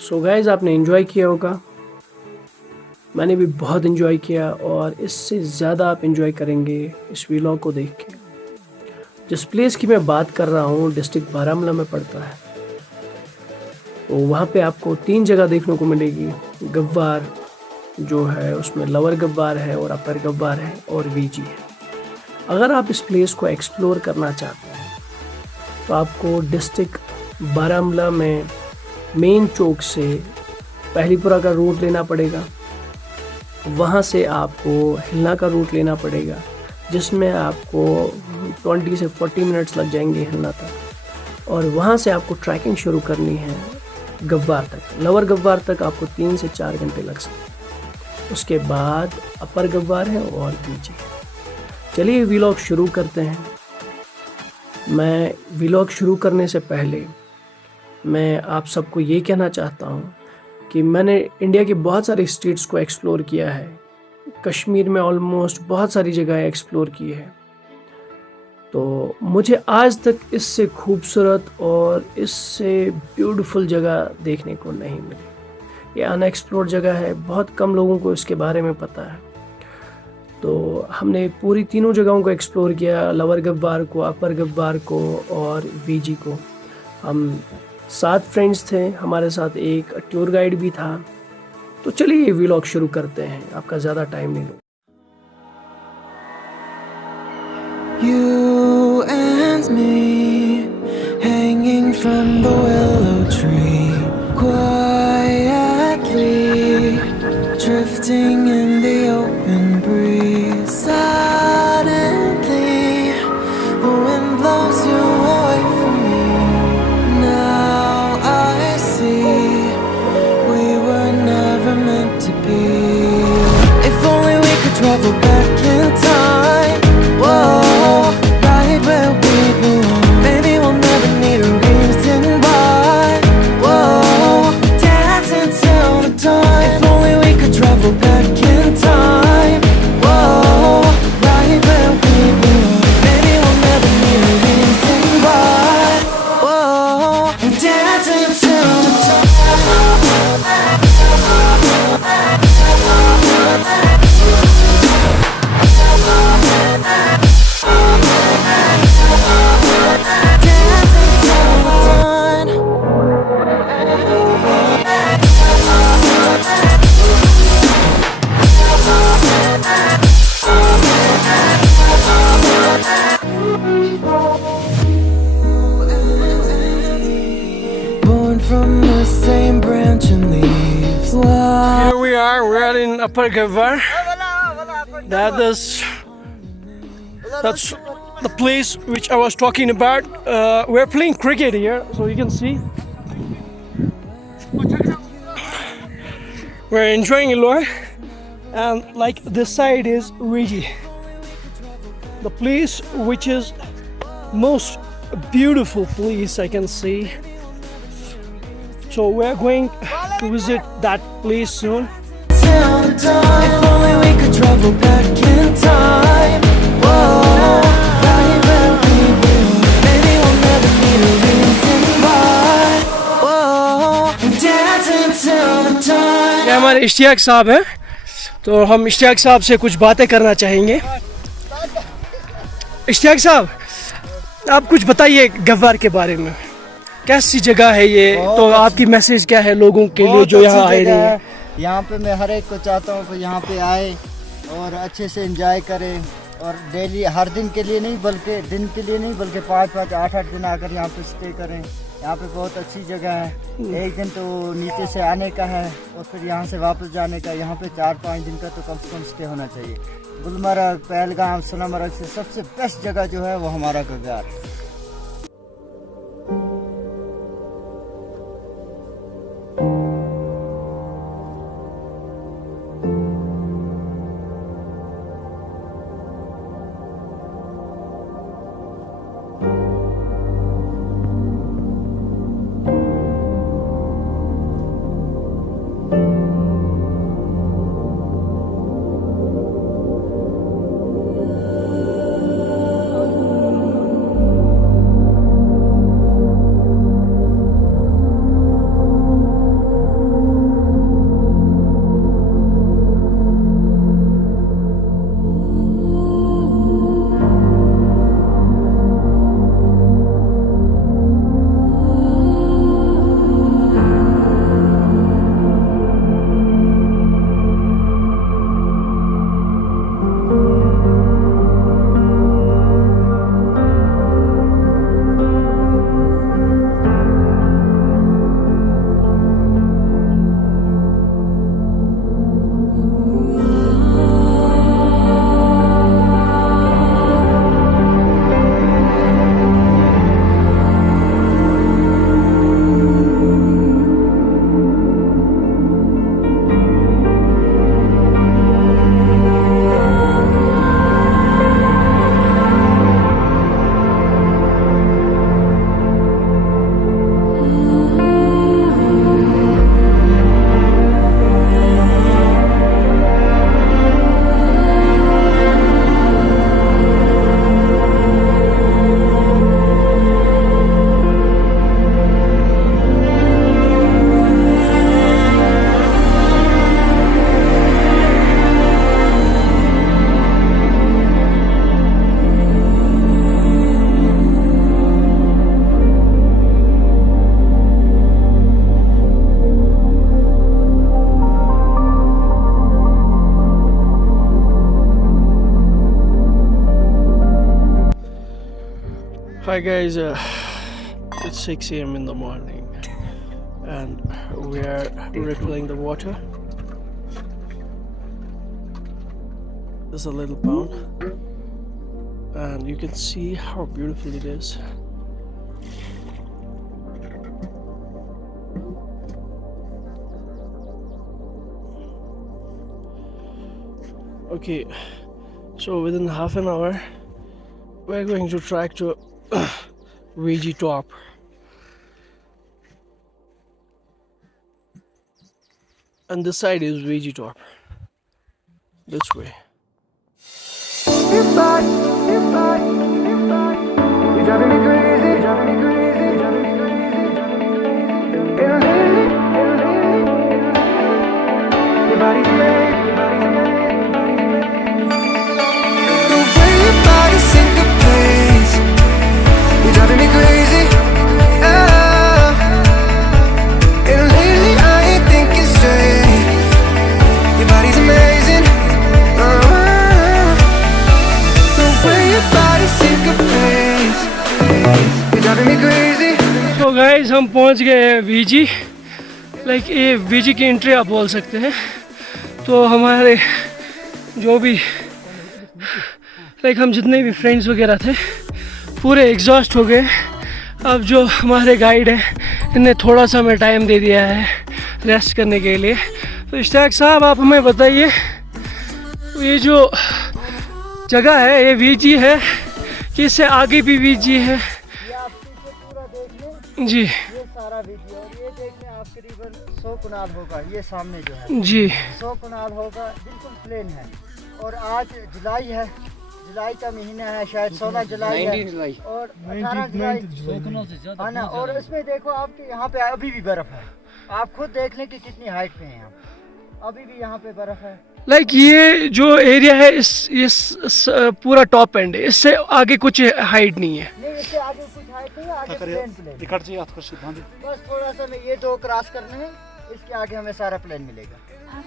So guys, आपने enjoy किया होगा, मैंने भी बहुत एंजॉय किया और इससे ज़्यादा आप एंजॉय करेंगे इस व्लॉग को देख के। जिस प्लेस की मैं बात कर रहा हूँ डिस्ट्रिक्ट बारामूला में पड़ता है। तो वहाँ पे आपको 3 जगह देखने को मिलेगी। गब्बार जो है उसमें लोअर गब्बार है और अपर गब्बार है और वीजी है। अगर आप इस प्लेस को एक्सप्लोर करना चाहते हैं तो आपको डिस्ट्रिक्ट बारामूला में मेन चौक से पहलीपुरा का रूट लेना पड़ेगा। वहाँ से आपको हिलना का रूट लेना पड़ेगा, जिसमें आपको 20 से 40 मिनट्स लग जाएंगे हिलना तक। और वहाँ से आपको ट्रैकिंग शुरू करनी है गब्बार तक। लोअर गब्बार तक आपको 3 से 4 घंटे लग सकते हैं। उसके बाद अपर गब्बार है और वीजी है। चलिए व्लॉग शुरू करते हैं। मैं व्लॉग शुरू करने से पहले मैं आप सबको ये कहना चाहता हूँ कि मैंने इंडिया के बहुत सारे स्टेट्स को एक्सप्लोर किया है। कश्मीर में ऑलमोस्ट बहुत सारी जगह एक्सप्लोर की है। तो मुझे आज तक इससे खूबसूरत और इससे ब्यूटीफुल जगह देखने को नहीं मिली। ये अनएक्सप्लोर्ड जगह है, बहुत कम लोगों को इसके बारे में पता है। तो हमने पूरी तीनों जगहों को एक्सप्लोर किया, लोअर गब्बार को, अपर गब्बार को और वीजी को। हम 7 फ्रेंड्स थे, हमारे साथ एक टूर गाइड भी था। तो चलिए ये व्लॉग शुरू करते हैं, आपका ज़्यादा टाइम नहीं लूँ। You and me hanging from the willow tree, quietly drifting in the open breeze. Suddenly the wind blows you away from me. Now I see we were never meant to be. If only we could travel back in time. Whoa, right where we belong. Maybe we'll never need a reason why. Whoa, dancing till the dawn. If only we could travel back in time. Whoa, right where we belong. Maybe we'll never need a reason why. Whoa, dancing till the dawn. Born from the same branch and leaves. Wow. Here we are in Upper Gabbar. That's the place which I was talking about. We're playing cricket here, so you can see. We're enjoying a lot, and like this side is Rigi, the place which is most beautiful place I can see. So we're going to visit that place soon. Till the dawn. If only we could travel back in time. Whoa, right where we belong. Maybe we'll never need a reason why. Whoa, dancing till the dawn. ये हमारे इश्तियाक साहब हैं, तो हम इश्तियाक साहब से कुछ बातें करना चाहेंगे। इश्तियाक साहब, आप कुछ बताइए गब्बार के बारे में, कैसी जगह है ये? तो आपकी मैसेज क्या है लोगों के लिए जो यहाँ आए रहे हैं? यहाँ पे मैं हर एक को चाहता हूँ कि यहाँ पे आए और अच्छे से एंजॉय करें। और डेली हर दिन के लिए नहीं बल्कि 5-5, 8-8 दिन आकर यहाँ पे स्टे करें। यहाँ पे बहुत अच्छी जगह है। एक दिन तो नीचे से आने का है और फिर यहाँ से वापस जाने का। यहाँ पे 4-5 दिन का तो कम से कम स्टे होना चाहिए। गुलमर्ग, पहलगाम, सोनमर्ग से सबसे बेस्ट जगह जो है वो हमारा गब्बार है। Hi guys, it's 6 a.m. in the morning and we are refilling the water. There's a little pond and you can see how beautiful it is. Okay, so within half an hour we're going to trek to VG Top. And this side is VG Top. This way. You're driving me crazy, Your body's made, The way your body syncopates, you're driving me crazy. And lately I ain't thinking straight. Your body's amazing. The way your body syncopates, you're driving me crazy. तो guys हम पहुंच गए हैं VG. Like ये VG की entry आप बोल सकते हैं. तो हमारे जो भी लाइक हम जितने भी फ्रेंड्स वगैरह थे पूरे एग्जॉस्ट हो गए. अब जो हमारे गाइड हैं इन्हें थोड़ा सा हमें टाइम दे दिया है रेस्ट करने के लिए. तो इश्तियाक साहब आप हमें बताइए ये जो जगह है ये VG है कि इससे आगे भी VG है? ये आप पीछे पूरा देख लें, जी ये सारा वीडियो और ये देख लें आप करीबन 100 कनाल होगा. ये सामने जो है जी 100 कनाल होगा, बिल्कुल प्लेन है. और आज जुलाई है, जुलाई का महीना है, शायद 16 जुलाई है और 18 जुलाई है ना. और इसमें देखो आपके यहाँ पे अभी भी बर्फ है. आप खुद देख लें कि कितनी हाइट पे हैं आप. अभी भी यहाँ पे बर्फ है. लाइक ये जो एरिया है इस पूरा टॉप एंड है, इससे आगे कुछ हाइट नहीं है. नहीं, इससे आगे कुछ हाइट नहीं है, आगे प्लेन बस थोड़ा सा में ये दो क्रॉस करने हैं, इसके आगे हमें सारा प्लेन मिलेगा.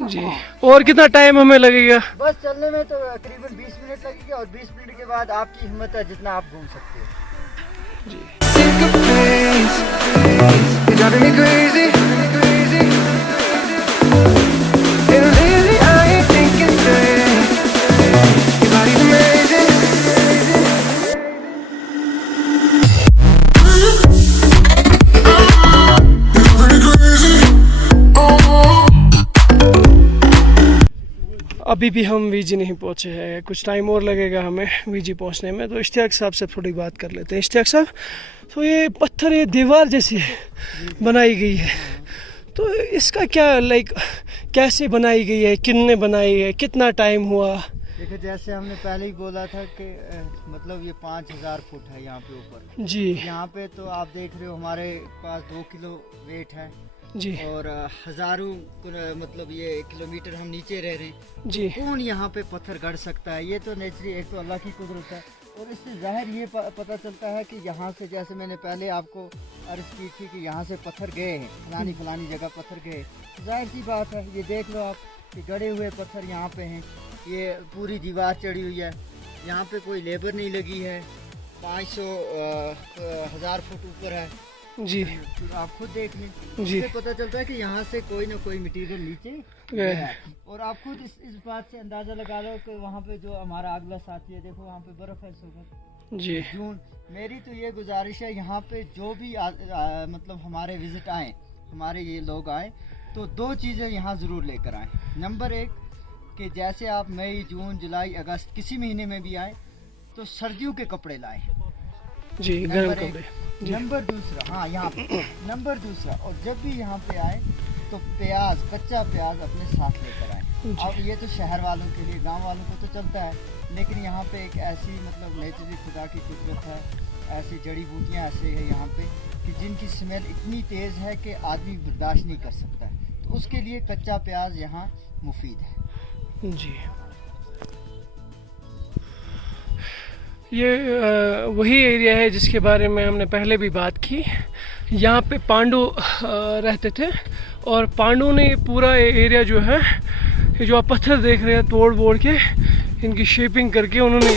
जी. और कितना टाइम हमें लगेगा? बस चलने में तो करीबन 20 मिनट लगेगा और 20 मिनट के बाद आपकी हिम्मत है जितना आप घूम सकते हो. Syncopates, you're driving me crazy. And lately I ain't thinking straight. Your body's amazing. अभी भी हम VG नहीं पहुंचे हैं, कुछ टाइम और लगेगा हमें VG पहुंचने में. तो इश्तियाक साहब से थोड़ी बात कर लेते हैं. इश्तियाक साहब, तो ये पत्थर ये दीवार जैसी बनाई गई है, तो इसका क्या लाइक कैसे बनाई गई है, किसने बनाई है, कितना टाइम हुआ? देखो जैसे हमने पहले ही बोला था कि मतलब ये 5000 फुट है यहाँ पे ऊपर. जी यहाँ पे तो आप देख रहे हो हमारे पास 2 किलो वेट है जी और हजारों मतलब ये किलोमीटर हम नीचे रह रहे हैं. जी. कौन यहाँ पे पत्थर गड़ सकता है? ये तो नेचुरली एक तो अल्लाह की कुदरत है और इससे जाहिर ये पता चलता है कि यहाँ से, जैसे मैंने पहले आपको अर्ज की थी कि यहाँ से पत्थर गए हैं, फलानी जगह पत्थर गए. जाहिर सी बात है, ये देख लो आप कि गड़े हुए पत्थर यहाँ पे हैं. ये पूरी दीवार चढ़ी हुई है, यहाँ पे कोई लेबर नहीं लगी है. 500-1000 फुट ऊपर है. जी. आप खुद देख लें, जी. इससे पता चलता है कि यहाँ से कोई ना कोई मटेरियल नीचे गया है. और आप खुद इस बात से अंदाजा लगा लो कि वहाँ पे जो हमारा अगला साथी है, देखो वहाँ पे बर्फ है इस वक्त जी. जून. मेरी तो ये गुजारिश है यहाँ पे जो भी मतलब हमारे विजिट आए, हमारे ये लोग आए, तो 2 चीज़ें यहाँ ज़रूर लेकर आएँ. नंबर 1 कि जैसे आप मई, जून, जुलाई, अगस्त किसी महीने में भी आए तो सर्दियों के कपड़े लाएं. जी, गर्म कपड़े. नंबर 2 हाँ यहाँ पे नंबर 2 और जब भी यहाँ पे आए तो प्याज, कच्चा प्याज अपने साथ लेकर आए. अब ये तो शहर वालों के लिए, गांव वालों को तो चलता है, लेकिन यहाँ पे एक ऐसी मतलब नेचुरली खुदा की कुदरत है, ऐसी जड़ी बूटियाँ ऐसे है यहाँ पे कि जिनकी स्मेल इतनी तेज़ है कि आदमी बर्दाश्त नहीं कर सकता है. तो उसके लिए कच्चा प्याज यहाँ मुफीद है. जी. ये वही एरिया है जिसके बारे में हमने पहले भी बात की. यहाँ पे पांडु रहते थे और पांडु ने पूरा एरिया जो है, ये जो आप पत्थर देख रहे हैं तोड़ के इनकी शेपिंग करके उन्होंने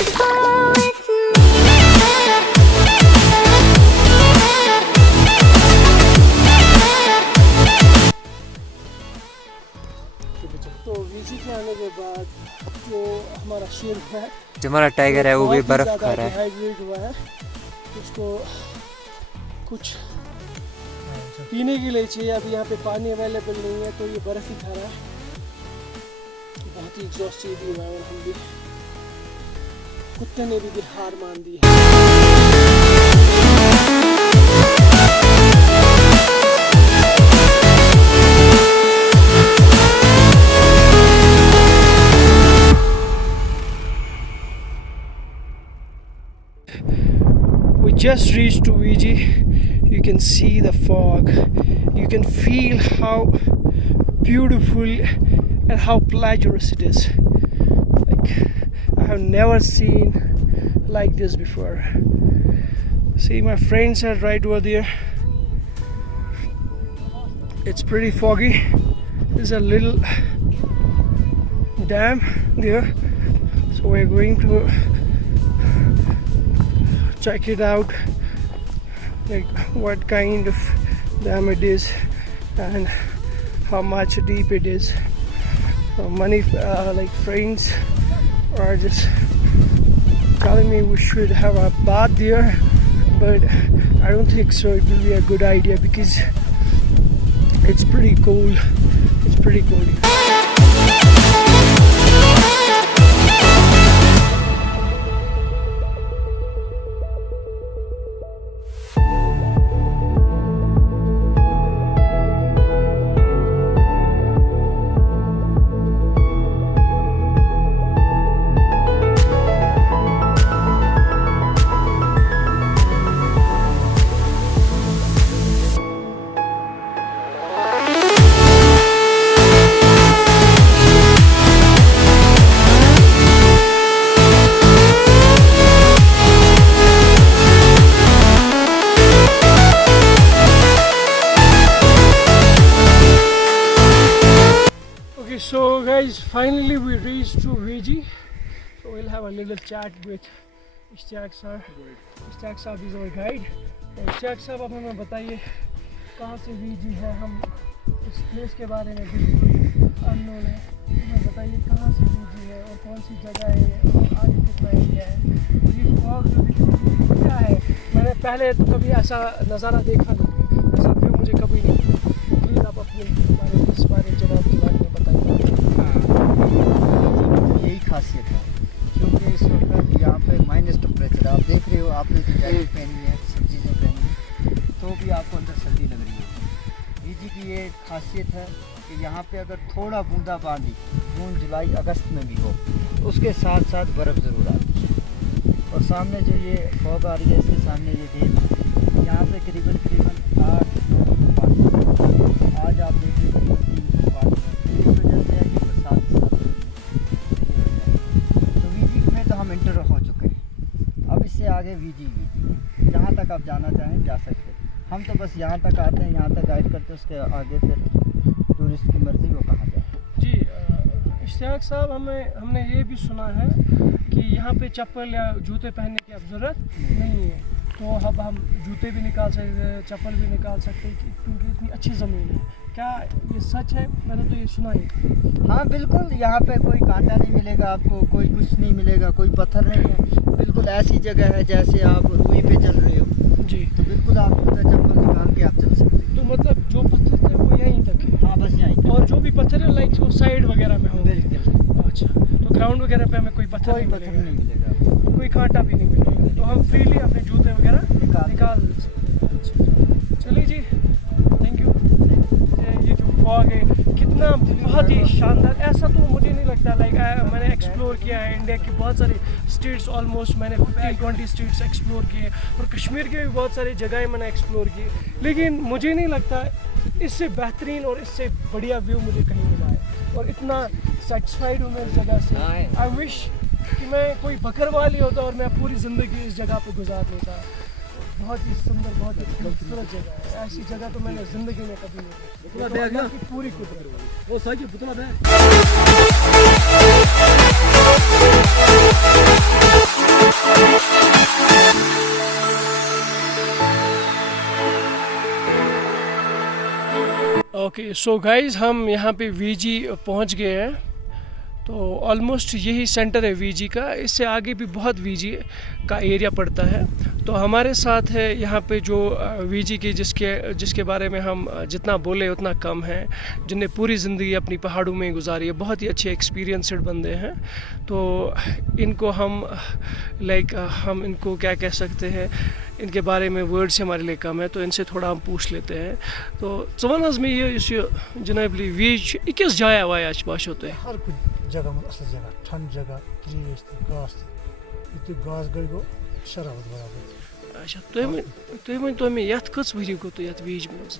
शेर हुआ है, जो हमारा टाइगर है वो भी बहुत ही बर्फ ज़्यादा खा रहा है। डिहाइड्रेट हुआ है, उसको कुछ पीने के लिए चाहिए। अभी यहाँ पे पानी अवेलेबल नहीं है तो ये बर्फ़ ही खा रहा है। बहुत ही एग्जॉस्टेड हुआ है और हम भी, कुत्ते ने भी हार मान दी है। We just reached to Fiji. You can see the fog. You can feel how beautiful and how pleasurous it is. Like, I have never seen like this before. See, my friends are right over there. It's pretty foggy. There's a little dam there, so we're going to check it out, like what kind of dam it is and how much deep it is. Many like friends are just telling me we should have a bath there, but I don't think so. It will be a good idea because it's pretty cold. It's pretty cold. So guys, finally we reached to Fiji. So we'll have a little chat with Ishtiaq sir. Ishtiaq साहब is our guide. तो Ishtiaq साहब आप हमें बताइए कहाँ से Fiji है, हम इस प्लेस के बारे में बिल्कुल अननोन है। हमें बताइए कहाँ से Fiji है और कौन सी जगह है और आगे कितना एरिया है। ये फॉग जो दिख रही है क्या है, मैंने पहले तो कभी ऐसा नज़ारा देखा नहीं, ऐसा व्यू मुझे कभी नहीं मिला। प्लीज़ आप अपने बारे में, इस बारे जगह के बारे में बताइए। यही खासियत है क्योंकि इस वक्त यहाँ पे माइनस टेम्परेचर आप देख रहे हो। आपने जो जैकेट पहनी है, सब चीज़ें पहनी है, तो भी आपको अंदर सर्दी लग रही है। फीजी की ये खासियत है कि यहाँ पे अगर थोड़ा बूंदाबांदी जून जुलाई अगस्त में भी हो, उसके साथ साथ बर्फ़ ज़रूर आती है। और सामने जो ये फॉग आ रही है, इसके सामने ये देख, यहाँ पे करीबन 8 पानी, आज आप देख रहे हो 3 पानी। इस वजह से है कि बरसात तो वीजी में तो हम इंटर हो चुके हैं। अब इससे आगे वीजी जहाँ तक आप जाना चाहें जा सकते हैं। हम तो बस यहाँ तक आते हैं, यहाँ तक गाइड करते हैं, उसके आगे फिर टूरिस्ट की मर्ज़ी वो कहाँ जाए। जी इश्तियाक साहब, हमने ये भी सुना है कि यहाँ पे चप्पल या जूते पहनने की अब ज़रूरत नहीं है, तो अब हम जूते भी निकाल सकते हैं, चप्पल भी निकाल सकते हैं क्योंकि इतनी अच्छी ज़मीन है। क्या ये सच है? मैंने तो ये सुना ही। हाँ बिल्कुल, यहाँ पे कोई कांटा नहीं मिलेगा आपको, कोई कुछ नहीं मिलेगा, कोई पत्थर नहीं है। बिल्कुल ऐसी जगह है जैसे आप रुई पे चल रहे हो जी, तो बिल्कुल आप जूता चप्पल निकाल के आप चल सकते हैं। तो मतलब जो पत्थर थे वो यहीं तक है? हाँ बस यहीं। और जो भी पत्थर है लाइक वो साइड वगैरह में होंगे? बिल्कुल। अच्छा, तो ग्राउंड वगैरह पे हमें कोई पत्थर कोई पत्थर नहीं मिलेगा, कोई कांटा भी नहीं मिलेगा, तो हम फ्रीली अपने जूते वगैरह निकाल सकते हैं। अच्छा, चलिए जी, थैंक यू। ये जो फॉग है कितना बहुत ही शानदार, ऐसा तो मुझे नहीं लगता। लाइक मैंने एक्सप्लोर किया है इंडिया की बहुत सारी स्टेट्स, ऑलमोस्ट मैंने 15-20 स्टेट्स एक्सप्लोर किए और कश्मीर के भी बहुत सारी जगहें मैंने एक्सप्लोर की, लेकिन मुझे नहीं लगता इससे बेहतरीन और इससे बढ़िया व्यू मुझे कहीं मिला है। और इतना सेटिस्फाइड हूँ मैं इस जगह से। आई विश कि मैं कोई बकरवाली होता और मैं पूरी ज़िंदगी इस जगह पे गुजार लेता। बहुत ही सुंदर, बहुत ही खूबसूरत जगह है। ऐसी जगह तो मैंने ज़िंदगी में कभी नहीं देखी। तो पूरी कुदरत वो सही पुतला ओके। सो गाइज, हम यहाँ पे वीजी पहुँच गए हैं तो ऑलमोस्ट यही सेंटर है वीजी का। इससे आगे भी बहुत वीजी का एरिया पड़ता है। तो हमारे साथ है यहाँ पे जो वीजी की जिसके बारे में हम जितना बोले उतना कम है, जिन्हें पूरी ज़िंदगी अपनी पहाड़ों में गुजारी है, बहुत ही अच्छे एक्सपीरियंसड बंदे हैं। तो इनको हम हम इनको क्या कह सकते हैं, इनके बारे में वर्ड्स हमारे लिए कम है, तो इनसे थोड़ा हम पूछ लेते हैं। तो वन हज मे ये जनाबली वीज किस जाया वाया बाशो तुम हर कुछ जगह में असल जगह, ठंड जगह, त्रेश घास ये घास गई गो शराब बराबर। अच्छा तुम वन तो मे यथ कच वरी गो तो यथ वीज मज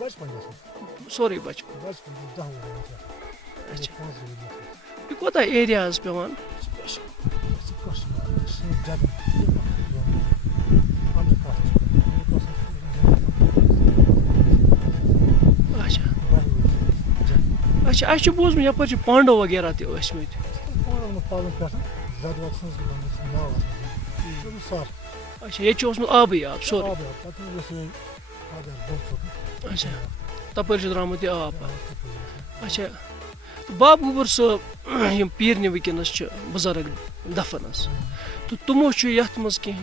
बचपन सोरे बचपन। 10 अच्छा ये कोता एरिया पेवान अच्छा अच्छा बोझ यप पांडव वगैरह तमत अच्छा ये आबी आब सोरे अच्छा तपर द्रामुत यह आब। अच्छा बाब गुबर सब पीरन वनस बुजुर्ग दफन तो तमो ये मज कह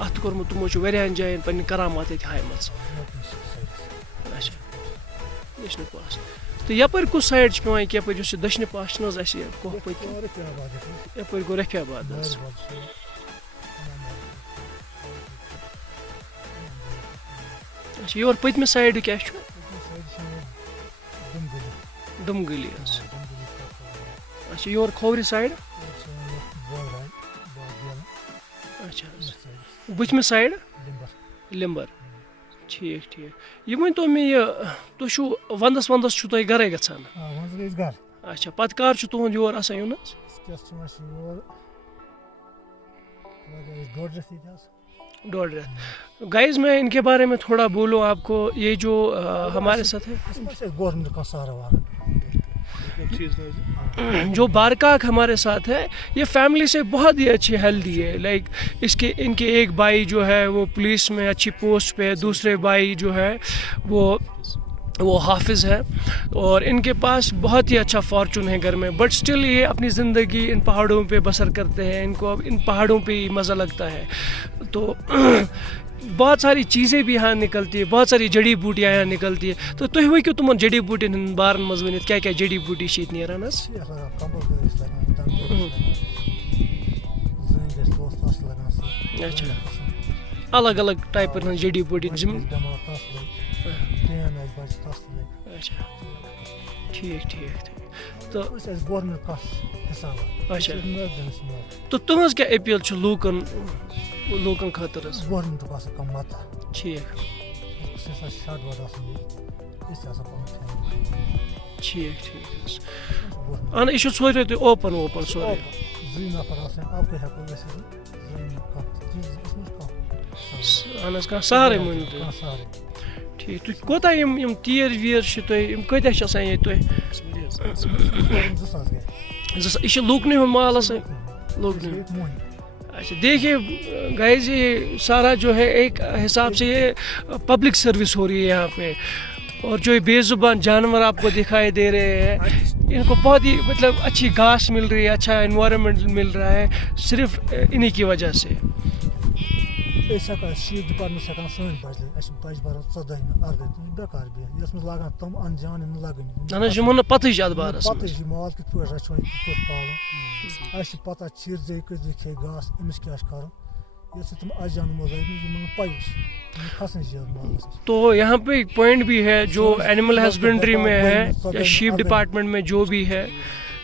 अत कोर्मुत तमो वारियान जायन पन्नी करामात ये हायम। अच्छा दक्षिण पास तो यपर कुछ साइड पे यपर दक्षिण पास कोह यपर गो रफियाबाद। अच्छा योर पतम साइड क्या दुमगली। अच्छा योर खोवरी साइड। अच्छा बुथम साइड लिम्बर। ठीक ठीक ये वन तो मे तुम वंदस वंदस तुम घर गसान। अच्छा पत कर तुंद योर आसान यून डोड रेत। गाइज मैं इनके बारे में थोड़ा बोलूँ आपको, ये जो हमारे साथ है जो बारकाक हमारे साथ है, ये फैमिली से बहुत ही अच्छी हेल्दी है। इनके एक भाई जो है वो पुलिस में अच्छी पोस्ट पे है, दूसरे भाई जो है वो हाफिज़ है, और इनके पास बहुत ही अच्छा फॉर्चून है घर में। बट स्टिल ये अपनी ज़िंदगी इन पहाड़ों पे बसर करते हैं। इनको अब इन पहाड़ों पे ही मज़ा लगता है। तो बहुत सारी चीज़ें भी यहाँ निकलती है, बहुत सारी जड़ी बूटियाँ यहाँ निकलती है। तो तुम वो तुम जड़ी बूटियन बारन मज वन क्या क्या जड़ी बूटी नीरान। अच्छा अलग अलग टाइप जड़ी बूटी। अच्छा ठीक ठीक तो अच्छा तो तुहज क्या अपील लूकन खतर ठीक ठीक ठीक अन यह सोरे तुम ओपन सोरे अहन सारे मन ठीक तुम कोता तीर वीर तुम कत्या ये तुम यह लूकने हुंद माल लूकने। अच्छा देखिए गाइस ये सारा जो है एक हिसाब से ये पब्लिक सर्विस हो रही है यहाँ पे, और जो ये बेजुबान जानवर आपको दिखाई दे रहे हैं इनको बहुत ही मतलब अच्छी घास मिल रही है, अच्छा एनवायरनमेंट मिल रहा है सिर्फ इन्हीं की वजह से। शीप डिपार्टमेंट सन बच बरान 14 बेकार बह लागान तम अनजान लगन पत बारस माल कित रचो कित पालन पता चिरजे कस खे घास अमिस क्या कर तुम अजान तो यहाँ पे एक पॉइंट भी है जो एनिमल हस्बेंड्री में है या शीप डिपार्टमेंट में जो भी है,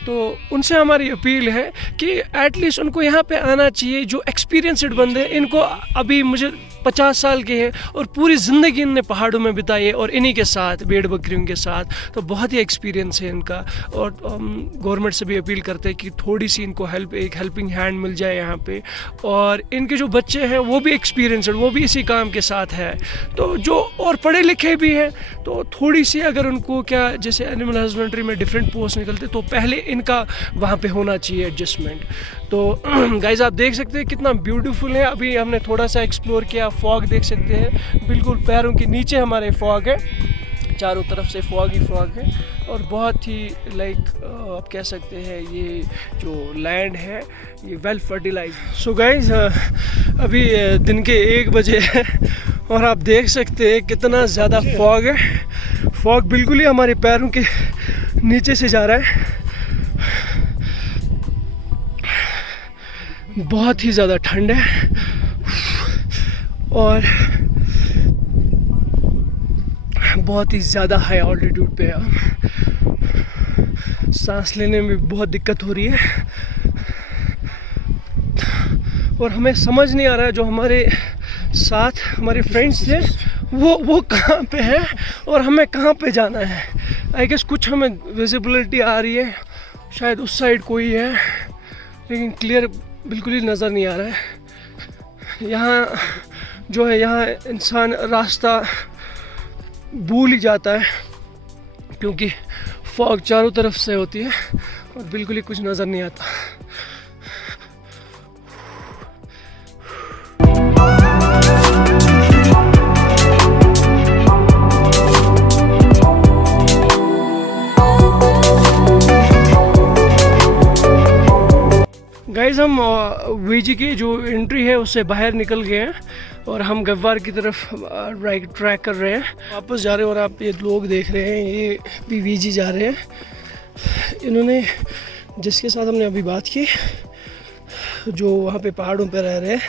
तो उनसे हमारी अपील है कि एटलीस्ट उनको यहाँ पे आना चाहिए। जो एक्सपीरियंसड बंदे, इनको अभी मुझे 50 साल के हैं और पूरी ज़िंदगी इनने पहाड़ों में बिताई है और इन्हीं के साथ भेड़ बकरियों के साथ, तो बहुत ही एक्सपीरियंस है इनका। और गवर्नमेंट से भी अपील करते हैं कि थोड़ी सी इनको एक हेल्पिंग हैंड मिल जाए यहाँ पे। और इनके जो बच्चे हैं वो भी एक्सपीरियंसड, वो भी इसी काम के साथ है, तो जो और पढ़े लिखे भी हैं, तो थोड़ी सी अगर उनको क्या जैसे एनिमल हस्बेंड्री में डिफरेंट पोस्ट निकलते तो पहले इनका वहाँ पे होना चाहिए एडजस्टमेंट। तो गाइज आप देख सकते हैं कितना ब्यूटीफुल है। अभी हमने थोड़ा सा एक्सप्लोर किया, फॉग देख सकते हैं बिल्कुल पैरों के नीचे हमारे फॉग है। चारों तरफ से फॉग ही फॉग है और बहुत ही लाइक आप कह सकते हैं ये जो लैंड है ये वेल फर्टिलाइज। सो गाइज अभी दिन के 1 बजे है और आप देख सकते हैं कितना ज़्यादा फॉग है। फॉग बिल्कुल ही हमारे पैरों के नीचे से जा रहा है, बहुत ही ज़्यादा ठंड है और बहुत ही ज़्यादा हाई ऑल्टीट्यूड पे है। सांस लेने में बहुत दिक्कत हो रही है और हमें समझ नहीं आ रहा है जो हमारे साथ हमारे फ्रेंड्स थे वो कहाँ पे है और हमें कहाँ पे जाना है। आई गेस कुछ हमें विजिबिलिटी आ रही है, शायद उस साइड कोई है, लेकिन क्लियर बिल्कुल ही नज़र नहीं आ रहा है। यहाँ जो है यहाँ इंसान रास्ता भूल ही जाता है क्योंकि फॉग चारों तरफ से होती है और बिल्कुल ही कुछ नज़र नहीं आता। गाइज हम वीजी की जो एंट्री है उससे बाहर निकल गए हैं और हम गफ्वार की तरफ ट्रैक कर रहे हैं, वापस जा रहे हैं। और आप ये लोग देख रहे हैं ये भी वीजी जा रहे हैं। इन्होंने जिसके साथ हमने अभी बात की जो वहाँ पे पहाड़ों पे रह रहे हैं,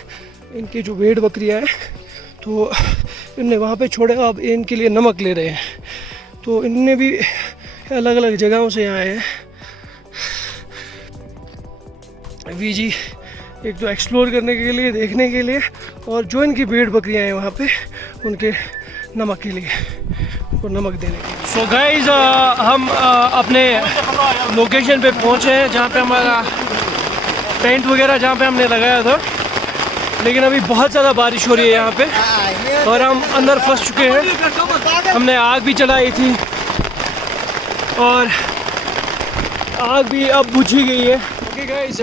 इनकी जो भेड़ बकरियाँ हैं तो इनने वहाँ पे छोड़े, अब इनके लिए नमक ले रहे हैं। तो इनने भी अलग अलग जगहों से आए हैं वीजी, एक तो एक्सप्लोर करने के लिए, देखने के लिए, और जो इनकी भेड़ बकरियाँ हैं वहाँ पे उनके नमक के लिए, उनको नमक देने के लिए। सो गाइज हम अपने लोकेशन पे पहुँचे हैं जहाँ पे हमारा टेंट वगैरह जहाँ पे हमने लगाया था, लेकिन अभी बहुत ज़्यादा बारिश हो रही है यहाँ पे और हम अंदर फंस चुके हैं। हमने आग भी जलाई थी और आग भी अब बुझ ही गई है। ओके गाइस,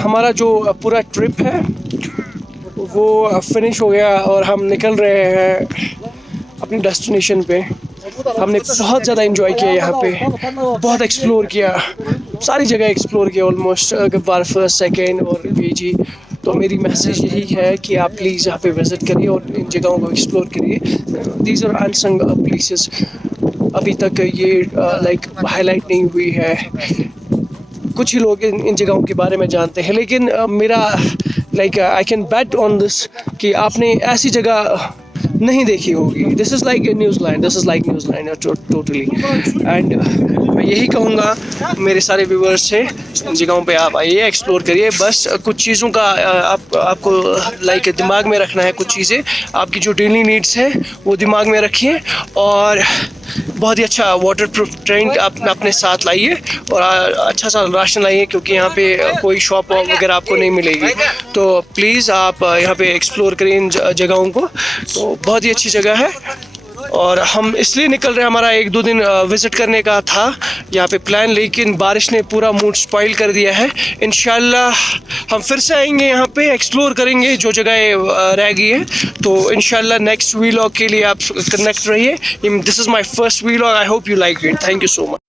हमारा जो पूरा ट्रिप है वो फिनिश हो गया और हम निकल रहे हैं अपनी डेस्टिनेशन पे। हमने बहुत ज़्यादा एंजॉय किया यहाँ पे, बहुत एक्सप्लोर किया, सारी जगह एक्सप्लोर किया ऑलमोस्ट, गफ्वार फर्स्ट, सेकेंड और वीजी। तो मेरी मैसेज यही है कि आप प्लीज़ यहाँ पे विज़िट करिए और इन जगहों को एक्सप्लोर करिए। दीज आर अनसंग प्लेसेस, अभी तक ये लाइक हाईलाइट नहीं हुई है, कुछ ही लोग इन जगहों के बारे में जानते हैं, लेकिन मेरा like I can bet on this कि आपने ऐसी जगह नहीं देखी होगी। This is like New Zealand, this is like New Zealand totally. And मैं यही कहूँगा मेरे सारे व्यूवर्स से, इन जगहों पे आप आइए, एक्सप्लोर करिए। बस कुछ चीज़ों का आपको लाइक दिमाग में रखना है, कुछ चीज़ें आपकी जो डेली नीड्स हैं वो दिमाग में रखिए और बहुत ही अच्छा वाटर प्रूफ टेंट आप अपने साथ लाइए और अच्छा सा राशन लाइए, क्योंकि यहाँ पे कोई शॉप वगैरह आपको नहीं मिलेगी। तो प्लीज़ आप यहाँ पे एक्सप्लोर करें इन जगहों को, तो बहुत ही अच्छी जगह है। और हम इसलिए निकल रहे हैं, हमारा 1-2 दिन विज़िट करने का था यहाँ पे प्लान, लेकिन बारिश ने पूरा मूड स्पॉइल कर दिया है। इंशाल्लाह हम फिर से आएंगे यहाँ पे, एक्सप्लोर करेंगे जो जगह रह गई है। तो इंशाल्लाह नेक्स्ट वीलॉग के लिए आप कनेक्ट रहिए। This is my first vlog, I hope you like it. Thank you so much.